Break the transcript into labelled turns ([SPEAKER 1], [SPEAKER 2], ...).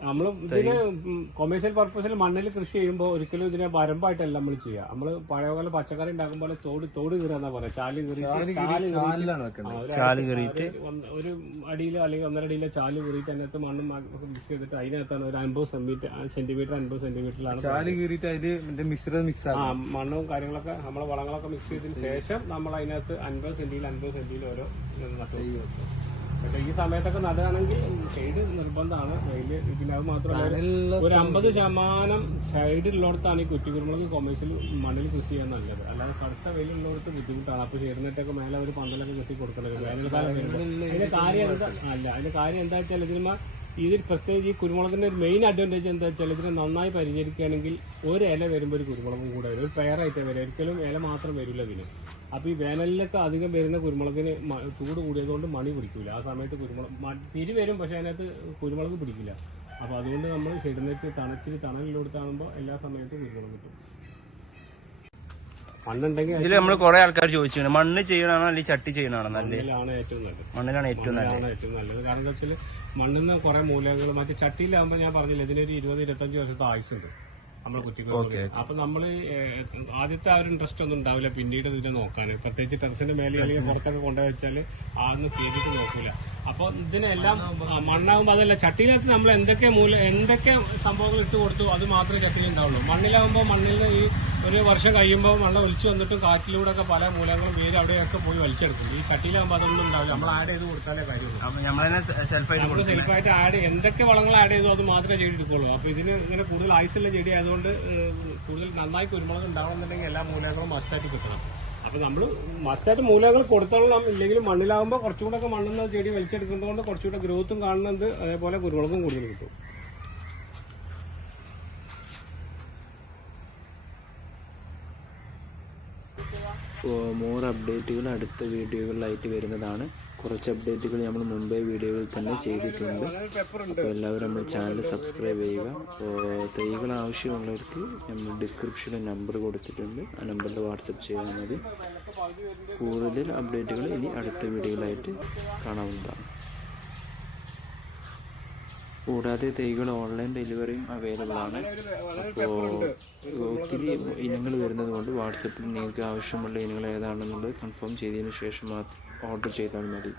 [SPEAKER 1] നമ്മൾ ഇതിന് കൊമേഴ്സ്യൽ പർപ്പസിൽ മണ്ണിൽ കൃഷി ചെയ്യുമ്പോൾ ഒരിക്കലും ഇതിനെ വരമ്പായിട്ടല്ല നമ്മൾ ചെയ്യുക നമ്മൾ പഴയ പോലെ പച്ചക്കറി ഉണ്ടാക്കുമ്പോൾ തോട് തോട് കീറാന്നാ പറയാ ചാലി കീറി ചാൽ
[SPEAKER 2] ചാലിലാണ് വെക്കേണ്ടത്.
[SPEAKER 1] ചാൽ കീറിയിട്ട് ഒരു അടിയിലോ അല്ലെങ്കിൽ ഒന്നര അടിയിലോ ചാൽ കീറിയിട്ട് അതിനകത്ത് മണ്ണും മിക്സ് ചെയ്തിട്ട് അതിനകത്താണ് ഒരു അൻപത് സെന്റിമീറ്റർ സെന്റിമീറ്റർ അൻപത് സെന്റിമീറ്ററിലാണ്
[SPEAKER 2] ചാൽ കീറിയിട്ട് അതിൽ മറ്റേ മിശ്രിതം മിക്സ്
[SPEAKER 1] ആ മണ്ണും കാര്യങ്ങളൊക്കെ നമ്മളെ വളങ്ങളൊക്കെ മിക്സ് ചെയ്തതിന് ശേഷം നമ്മൾ അതിനകത്ത് അൻപത് സെന്റിയിൽ അൻപത് സെന്റിയിൽ ഓരോ നട്ടു പക്ഷെ ഈ സമയത്തൊക്കെ നടുകയാണെങ്കിൽ ഷെയ്ഡ് നിർബന്ധമാണ്. വെയിൽ പിന്നെ അത് മാത്രമല്ല ഒരു അമ്പത് ശതമാനം സൈഡ് ഉള്ളിടത്താണ് ഈ കുറ്റിക്കുരുമുളക് കൊമേഴ്സ്യൽ മണ്ണിൽ കൃഷി ചെയ്യാൻ നല്ലത്. അല്ലാതെ കടുത്ത വെയിലുള്ളടത്ത് ബുദ്ധിമുട്ടാണ്. അപ്പൊ ഷെയ്ഡിനൊക്കെ മേലെ ഒരു പന്തലൊക്കെ കൃഷി കൊടുക്കണത്. വേനൽക്കാലം അതിന്റെ കാര്യം എന്താ അല്ല അതിന്റെ കാര്യം എന്താ വെച്ചാൽ ഇതിന് ഇതിൽ പ്രത്യേകിച്ച് ഈ കുരുമുളകിന്റെ ഒരു മെയിൻ അഡ്വാന്റേജ് എന്താ വെച്ചാൽ ഇതിനെ നന്നായി പരിചരിക്കുകയാണെങ്കിൽ ഒരു ഇല വരുമ്പോൾ ഒരു കുരുമുളകും കൂടെ വരും. ഒരു പെയറായിട്ട് വരും. ഒരിക്കലും ഇല മാത്രം വരില്ല ഇതിന്. അപ്പോൾ ഈ വേനലിലൊക്കെ അധികം വരുന്ന കുരുമുളകിന് ചൂട് കൂടിയതുകൊണ്ട് മണി പിടിക്കില്ല ആ സമയത്ത് കുരുമുളക് തിരി വരും പക്ഷെ അതിനകത്ത് കുരുമുളക് പിടിക്കില്ല. അപ്പോൾ അതുകൊണ്ട് നമ്മൾ ഷെഡിലേക്ക് തണച്ചിട്ട് തണലിലോടുത്താകുമ്പോൾ എല്ലാ സമയത്തും കുരുമുളക് കിട്ടും. മണ്ണുണ്ടെങ്കിൽ
[SPEAKER 3] ഇതിൽ നമ്മൾ കുറെ ആൾക്കാർ ചോദിച്ചു മണ്ണ് ചെയ്യണാണോ അല്ലെങ്കിൽ ചട്ടി ചെയ്യണാണോ നല്ലത്?
[SPEAKER 1] മണ്ണിലാണ് ഏറ്റവും നല്ലത്.
[SPEAKER 3] മണ്ണിലാണ് ഏറ്റവും നല്ലത്.
[SPEAKER 1] മണ്ണിലാണ് ഏറ്റവും നല്ലത്. കാരണം എന്താ വെച്ചാൽ മണ്ണിൽ നിന്ന് കുറെ മൂലകങ്ങൾ മറ്റേ ചട്ടിയിലാകുമ്പോൾ ഞാൻ പറഞ്ഞില്ല ഇതിനൊരു ഇരുപത് ഇരുപത്തഞ്ച് വർഷത്തെ ആയുസുണ്ട് നമ്മൾ കുറ്റിക്കുരുമുളക് അപ്പൊ നമ്മൾ ആദ്യത്തെ ആ ഒരു ഇൻട്രസ്റ്റ് ഒന്നും ഉണ്ടാവില്ല. പിന്നീട് ഇതിനെ നോക്കാൻ പ്രത്യേകിച്ച് ടെറസിന്റെ മേലെ അല്ലെങ്കിൽ പുറത്തൊക്കെ കൊണ്ടുപോയി വെച്ചാൽ ആന്ന് കയറിയിട്ട് നോക്കൂല. അപ്പൊ ഇതിനെല്ലാം മണ്ണാകുമ്പോ അതല്ല ചട്ടിയിലകത്ത് നമ്മൾ എന്തൊക്കെ മൂല എന്തൊക്കെ സംഭവങ്ങൾ ഇട്ട് കൊടുത്തു അത് മാത്രമേ ചട്ടിയിൽ ഉണ്ടാവുള്ളൂ. മണ്ണിലാകുമ്പോൾ മണ്ണിൽ ഈ ഒരു വർഷം കഴിയുമ്പോൾ മണ്ണ് ഒലിച്ചു വന്നിട്ടും കാറ്റിലൂടെ ഒക്കെ പല മൂലങ്ങളും വേര് അവിടെയൊക്കെ പോയി വലിച്ചെടുക്കും. ഈ ചട്ടിയിലാകുമ്പോൾ അതൊന്നും ഉണ്ടാവില്ല. നമ്മൾ ആഡ് ചെയ്ത് കൊടുത്താലേ കാര്യമുള്ളൂ.
[SPEAKER 3] സെൽഫായിട്ട്
[SPEAKER 1] ആഡ് എന്തൊക്കെ വളങ്ങൾ ആഡ് ചെയ്തോ അത് മാത്രമേ ചെടി എടുക്കുള്ളൂ. അപ്പൊ ഇതിന് ഇങ്ങനെ കൂടുതൽ ആയുസുള്ള ചെടി ആയതുകൊണ്ട് കൂടുതൽ നന്നായി കുരുമുളക് ഉണ്ടാവണമെന്നുണ്ടെങ്കിൽ എല്ലാ മൂലങ്ങളും മസ്റ്റായിട്ട് കിട്ടണം. അപ്പൊ നമ്മൾ മസ്റ്റായിട്ട് മൂലകങ്ങൾ കൊടുത്തോളണം ഇല്ലെങ്കിൽ മണ്ണിലാകുമ്പോൾ കുറച്ചുകൂടെ ഒക്കെ മണ്ണെന്ന ചെടി വലിച്ചെടുക്കുന്നതുകൊണ്ട് കുറച്ചുകൂടെ ഗ്രോത്തും കാണുന്നുണ്ട്. അതേപോലെ കുരുമുളകും കൂടുതൽ കിട്ടും.
[SPEAKER 4] മോർ അപ്ഡേറ്റുകൾ അടുത്ത വീഡിയോകളിലായിട്ട് വരുന്നതാണ്. കുറച്ച് അപ്ഡേറ്റുകൾ നമ്മൾ മുമ്പേ വീഡിയോകളിൽ തന്നെ ചെയ്തിട്ടുണ്ട്. അപ്പോൾ എല്ലാവരും നമ്മുടെ ചാനൽ സബ്സ്ക്രൈബ് ചെയ്യുക. തൈകൾ ആവശ്യമുള്ളവർക്ക് നമ്മൾ ഡിസ്ക്രിപ്ഷനിൽ നമ്പർ കൊടുത്തിട്ടുണ്ട്. ആ നമ്പറിൽ വാട്സപ്പ് ചെയ്താൽ മതി. കൂടുതൽ അപ്ഡേറ്റുകൾ ഇനി അടുത്ത വീഡിയോയിലായിട്ട് കാണാവുന്നതാണ്. കൂടാതെ തൈകൾ ഓൺലൈൻ ഡെലിവറിയും അവൈലബിൾ ആണ് അപ്പോൾ ഒത്തിരി ഇനങ്ങൾ വരുന്നത് കൊണ്ട് വാട്സപ്പിൽ നിങ്ങൾക്ക് ആവശ്യമുള്ള ഇനങ്ങൾ ഏതാണെന്നുള്ളത് കൺഫേം ചെയ്തതിന് ശേഷം മാത്രം ഓർഡർ ചെയ്താൽ മതി